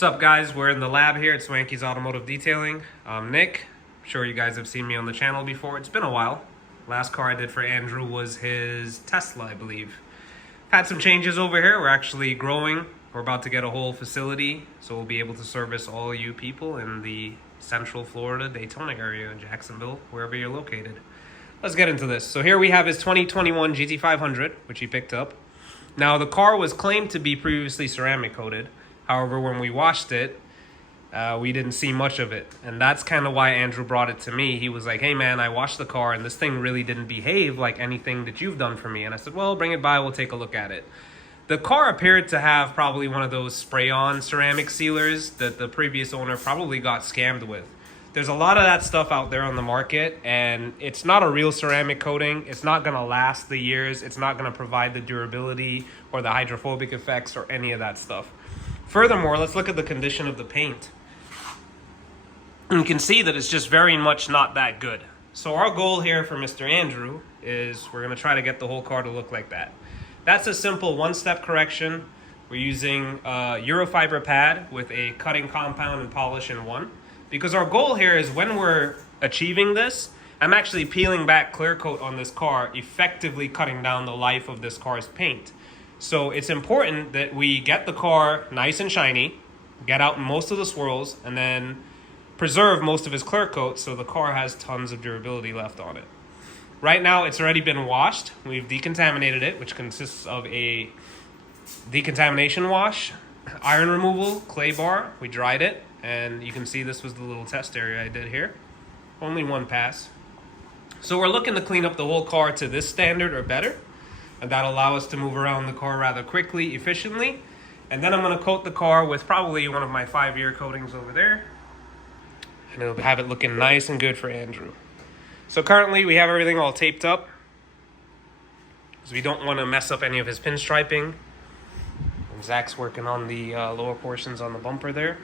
What's up, guys? We're in the lab here at Swanky's Automotive Detailing. I'm Nick. I'm sure you guys have seen me on the channel before. It's been a while. Last car I did for Andrew was his Tesla, I believe. Had some changes over here. We're actually growing. We're about to get a whole facility, so we'll be able to service all you people in the Central Florida, Daytona area, Jacksonville, wherever you're located. Let's get into this. So here we have his 2021 GT500, which he picked up. Now, the car was claimed to be previously ceramic coated. However, when we washed it, we didn't see much of it. And that's kind of why Andrew brought it to me. He was like, hey man, I washed the car and this thing really didn't behave like anything that you've done for me. And I said, well, bring it by, we'll take a look at it. The car appeared to have probably one of those spray-on ceramic sealers that the previous owner probably got scammed with. There's a lot of that stuff out there on the market, and it's not a real ceramic coating. It's not going to last the years. It's not going to provide the durability or the hydrophobic effects or any of that stuff. Furthermore, let's look at the condition of the paint. You can see that it's just very much not that good. So our goal here for Mr. Andrew is we're going to try to get the whole car to look like that. That's a simple one-step correction. We're using a Eurofiber pad with a cutting compound and polish in one. Because our goal here is when we're achieving this, I'm actually peeling back clear coat on this car, effectively cutting down the life of this car's paint. So it's important that we get the car nice and shiny, get out most of the swirls, and then preserve most of his clear coat so the car has tons of durability left on it. Right now, it's already been washed. We've decontaminated it, which consists of a decontamination wash, iron removal, clay bar. We dried it, and you can see this was the little test area I did here. Only one pass. So we're looking to clean up the whole car to this standard or better. And that'll allow us to move around the car rather quickly, efficiently. And then I'm going to coat the car with probably one of my 5-year coatings over there. And it'll have it looking nice and good for Andrew. So currently we have everything all taped up, because we don't want to mess up any of his pinstriping. And Zach's working on the lower portions on the bumper there.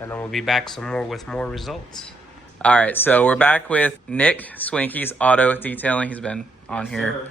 And then we'll be back with more results. All right, so we're back with Nick, Swanky's Auto Detailing. He's been on here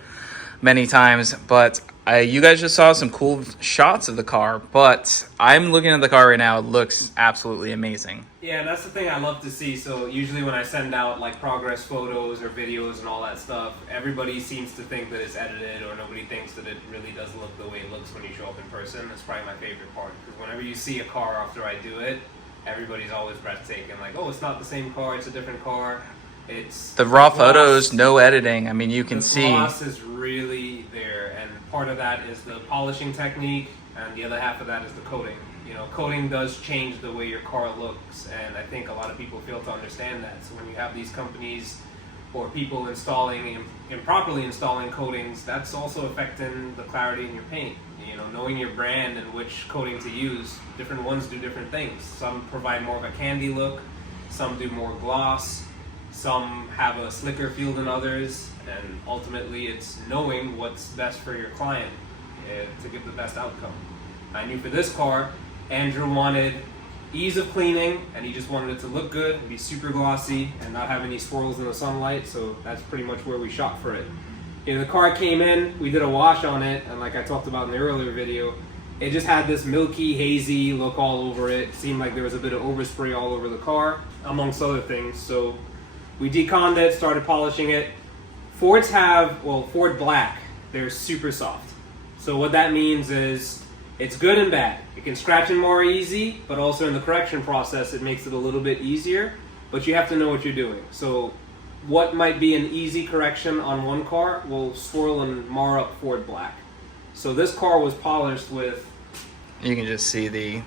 many times, but you guys just saw some cool shots of the car, but I'm looking at the car right now. It looks absolutely amazing. Yeah, that's the thing I love to see. So usually when I send out like progress photos or videos and all that stuff, everybody seems to think that it's edited, or nobody thinks that it really does look the way it looks when you show up in person. That's probably my favorite part, because whenever you see a car after I do it, everybody's always breathtaking. Like, oh, it's not the same car, it's a different car. It's the raw photos, no editing. I mean, you can see. The gloss is really there, and part of that is the polishing technique, and the other half of that is the coating. You know, coating does change the way your car looks, and I think a lot of people fail to understand that. So when you have these companies or people improperly installing coatings, that's also affecting the clarity in your paint. You know, knowing your brand and which coating to use, different ones do different things. Some provide more of a candy look, some do more gloss, some have a slicker feel than others, and ultimately it's knowing what's best for your client to give the best outcome. I knew for this car, Andrew wanted ease of cleaning, and he just wanted it to look good and be super glossy and not have any swirls in the sunlight, so that's pretty much where we shot for it. You know, the car came in, we did a wash on it, and like I talked about in the earlier video, it just had this milky, hazy look all over it. It seemed like there was a bit of overspray all over the car, amongst other things. So we deconned it, started polishing it. Fords have, well, Ford Black, they're super soft. So what that means is it's good and bad. It can scratch in more easy, but also in the correction process, it makes it a little bit easier, but you have to know what you're doing. So what might be an easy correction on one car will swirl and mar up Ford Black. So this car was polished with... You can just see the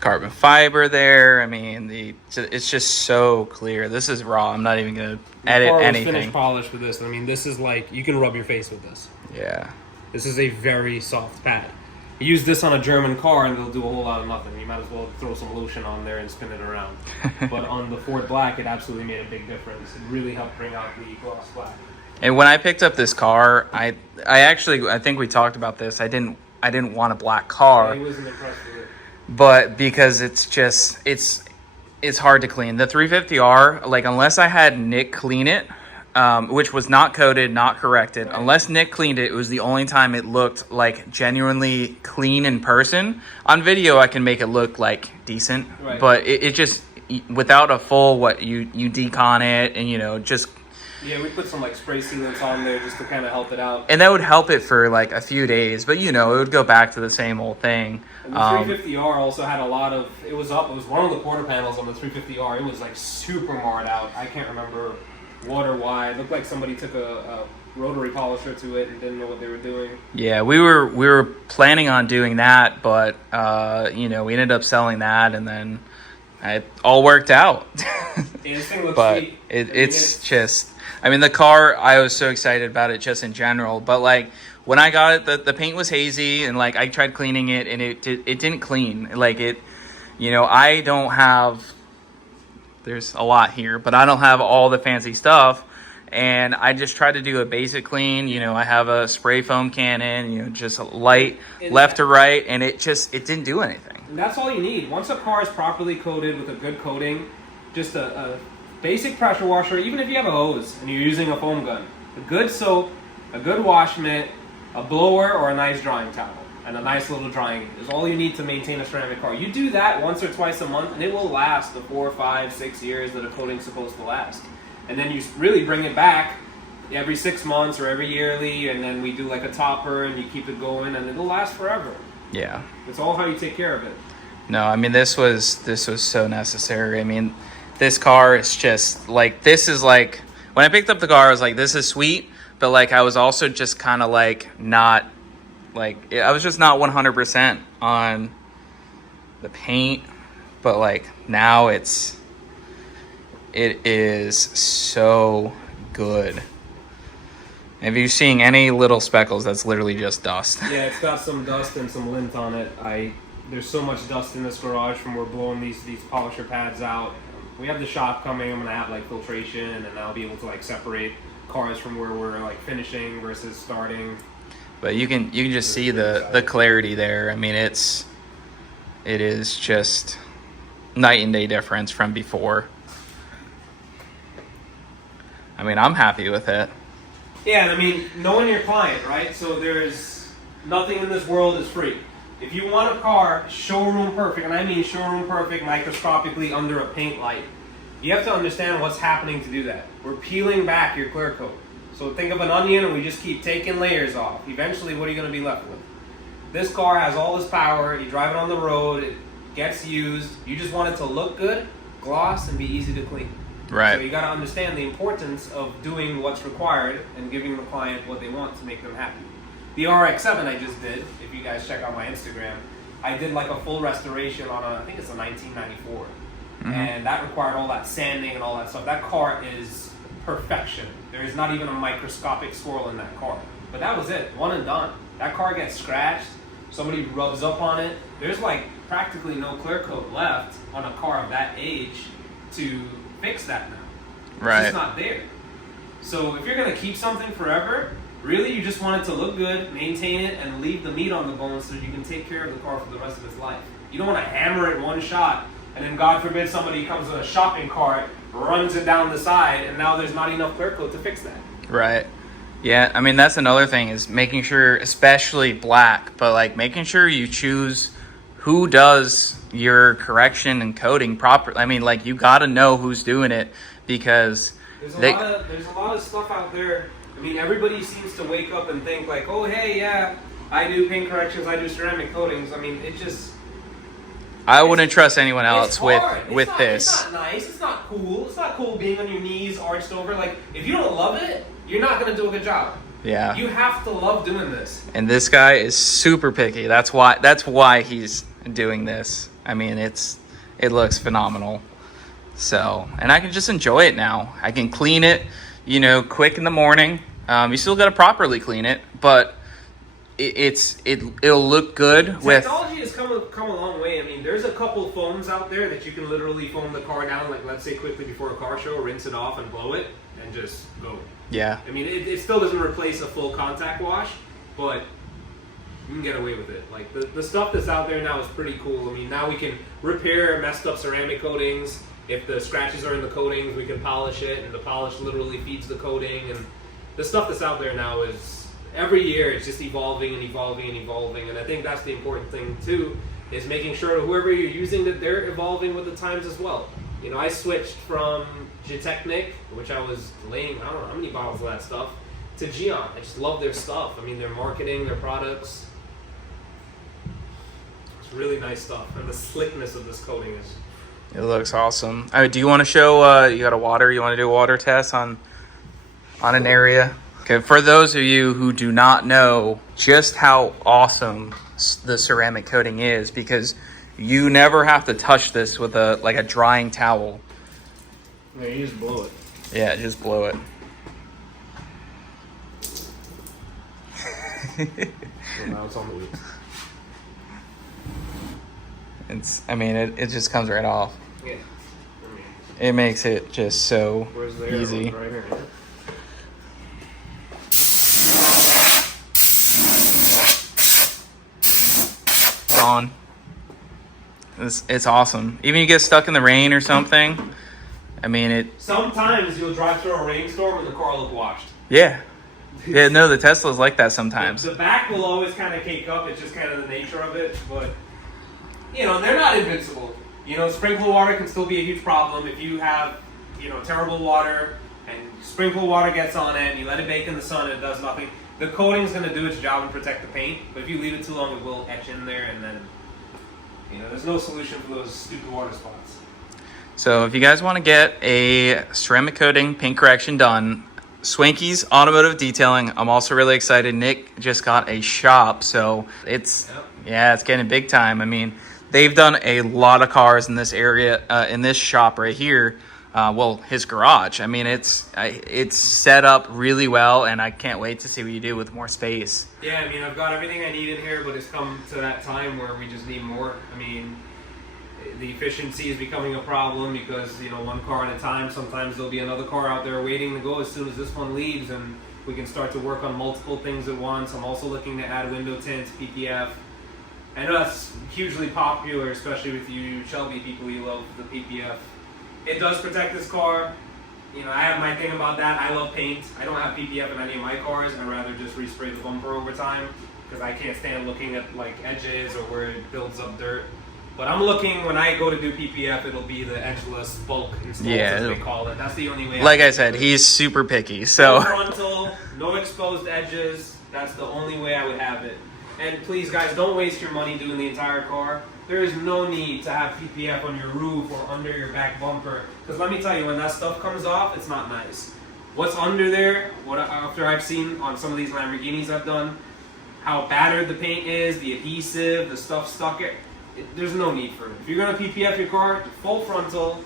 carbon fiber there. I mean, it's just so clear. This is raw. I'm not even going to edit anything. The car was finished polished with this. I mean, this is like, you can rub your face with this. Yeah. This is a very soft pad. You use this on a German car and it'll do a whole lot of nothing. You might as well throw some lotion on there and spin it around. But on the Ford Black, it absolutely made a big difference. It really helped bring out the gloss black. And when I picked up this car, I think we talked about this. I didn't want a black car. Yeah, he wasn't impressed with it. But because it's hard to clean. The 350R, like, unless I had Nick clean it, which was not coated, not corrected. Unless Nick cleaned it, it was the only time it looked like genuinely clean in person. On video, I can make it look like decent, but it just, without a full, you decon it and, you know, just... Yeah, we put some like spray sealants on there just to kind of help it out. And that would help it for like a few days, but you know, it would go back to the same old thing. And the 350R also had a lot of, it was one of the quarter panels on the 350R. It was like super marred out. I can't remember what or why. It looked like somebody took a rotary polisher to it and didn't know what they were doing. Yeah, we were planning on doing that, but you know, we ended up selling that, and then it all worked out. Yeah, this thing looks but sweet. it's just, I mean, the car, I was so excited about it just in general, but like when I got it, the paint was hazy, and like I tried cleaning it and it didn't clean. Like it, you know, I don't have, there's a lot here, but I don't have all the fancy stuff, and I just tried to do a basic clean. You know, I have a spray foam cannon, you know, just light left to right, and it didn't do anything. And that's all you need. Once a car is properly coated with a good coating, just a basic pressure washer, even if you have a hose and you're using a foam gun, a good soap, a good wash mitt, a blower, or a nice drying towel, and a nice little drying is all you need to maintain a ceramic car. You do that once or twice a month, and it will last the 4, 5, 6 years that a coating's supposed to last. And then you really bring it back every 6 months or every yearly, and then we do like a topper, and you keep it going, and it'll last forever. Yeah. It's all how you take care of it. No, I mean, this was so necessary. I mean, this car is just like, this is like, when I picked up the car, I was like, this is sweet, but like I was also just kind of like not, like, I was just not 100% on the paint, but like now it is so good. If you're seeing any little speckles, that's literally just dust. Yeah, it's got some dust and some lint on it. There's so much dust in this garage from we're blowing these polisher pads out. We have the shop coming. I'm gonna have like filtration, and I'll be able to like separate cars from where we're like finishing versus starting. But you can just see the clarity there. I mean, it is just night and day difference from before. I mean, I'm happy with it. Yeah, and I mean, knowing your client, right? So there's nothing in this world is free. If you want a car showroom perfect, and I mean showroom perfect microscopically under a paint light, you have to understand what's happening to do that. We're peeling back your clear coat. So think of an onion, and we just keep taking layers off. Eventually, what are you going to be left with? This car has all this power. You drive it on the road. It gets used. You just want it to look good, gloss, and be easy to clean. Right. So you got to understand the importance of doing what's required and giving the client what they want to make them happy. The RX-7 I just did, if you guys check out my Instagram, I did like a full restoration on I think it's a 1994. Mm-hmm. And that required all that sanding and all that stuff. That car is perfection. There is not even a microscopic swirl in that car. But that was it, one and done. That car gets scratched, somebody rubs up on it. There's like practically no clear coat left on a car of that age to fix that now. Right. It's just not there. So if you're gonna keep something forever, really you just want it to look good, maintain it, and leave the meat on the bone so you can take care of the car for the rest of its life. You don't want to hammer it one shot, and then God forbid somebody comes with a shopping cart, runs it down the side, and now there's not enough clear coat to fix that. Right. Yeah, I mean, that's another thing, is making sure, especially black, but like making sure you choose who does your correction and coating properly. I mean, like, you got to know who's doing it, because there's a lot of stuff out there. I mean, everybody seems to wake up and think like, oh, hey, yeah, I do paint corrections, I do ceramic coatings. I mean, it just... I wouldn't trust anyone else with this. It's not nice. It's not cool. It's not cool being on your knees arched over. Like, if you don't love it, you're not going to do a good job. Yeah. You have to love doing this. And this guy is super picky. That's why he's doing this. I mean, it looks phenomenal. So, and I can just enjoy it now. I can clean it, you know, quick in the morning. You still got to properly clean it, but it'll look good. Technology has come a long way. I mean, there's a couple foams out there that you can literally foam the car down, like let's say quickly before a car show, rinse it off and blow it, and just go. Yeah. I mean, it still doesn't replace a full contact wash, but you can get away with it. Like the stuff that's out there now is pretty cool. I mean, now we can repair messed up ceramic coatings. If the scratches are in the coatings, we can polish it, and the polish literally feeds the coating. And the stuff that's out there now is, every year it's just evolving and evolving and evolving. And I think that's the important thing too, is making sure that whoever you're using, that they're evolving with the times as well. You know, I switched from GT500, which I was laying, I don't know how many bottles of that stuff, to Gion. I just love their stuff. I mean, their marketing, their products. It's really nice stuff. And the slickness of this coating is... It looks awesome. Do you want to show, you got a water, you want to do a water test on an area? Okay, for those of you who do not know just how awesome the ceramic coating is, because you never have to touch this with a drying towel. Yeah, you just blow it. Yeah, just blow it. So now it's on the wheels. It just comes right off. Yeah. It makes it just so Where's the easy. Right here. Gone. It's awesome. Even you get stuck in the rain or something. I mean, it. Sometimes you'll drive through a rainstorm and the car will look washed. Yeah. Yeah, no, the Tesla's like that sometimes. The back will always kind of cake up. It's just kind of the nature of it. But, you know, they're not invincible. You know, sprinkler water can still be a huge problem. If you have, you know, terrible water and sprinkler water gets on it and you let it bake in the sun and it does nothing, the coating's going to do its job and protect the paint. But if you leave it too long, it will etch in there, and then, you know, there's no solution for those stupid water spots. So if you guys want to get a ceramic coating paint correction done, Swanky's Automotive Detailing. I'm also really excited. Nick just got a shop, so it's getting big time. I mean, they've done a lot of cars in this area, in this shop right here. His garage. I mean, it's set up really well, and I can't wait to see what you do with more space. Yeah, I mean, I've got everything I need in here, but it's come to that time where we just need more. I mean, the efficiency is becoming a problem because, you know, one car at a time. Sometimes there'll be another car out there waiting to go as soon as this one leaves, and we can start to work on multiple things at once. I'm also looking to add window tints, PPF. I know that's hugely popular, especially with you Shelby people. You love the PPF. It does protect this car. You know, I have my thing about that. I love paint. I don't have PPF in any of my cars. I'd rather just respray the bumper over time because I can't stand looking at like edges or where it builds up dirt. But I'm looking, when I go to do PPF, it'll be the edgeless bulk installs, as they call it. That's the only way. Like I said, he's super picky. So no frontal, no exposed edges. That's the only way I would have it. And please, guys, don't waste your money doing the entire car. There is no need to have PPF on your roof or under your back bumper. Because let me tell you, when that stuff comes off, it's not nice. What's under there, after I've seen on some of these Lamborghinis I've done, how battered the paint is, the adhesive, the stuff stuck it. There's no need for it. If you're going to PPF your car, full frontal,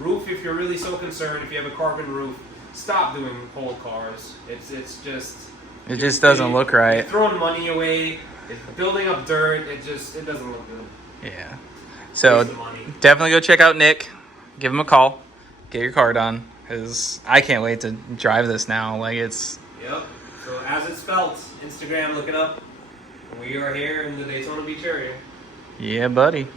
roof if you're really so concerned, if you have a carbon roof, stop doing whole cars. It just doesn't look right. You're throwing money away, it's building up dirt, it doesn't look good. Yeah. So definitely go check out Nick. Give him a call. Get your car done. Because I can't wait to drive this now. Like, it's... Yep. So as it's spelled, Instagram, look it up. We are here in the Daytona Beach area. Yeah, buddy.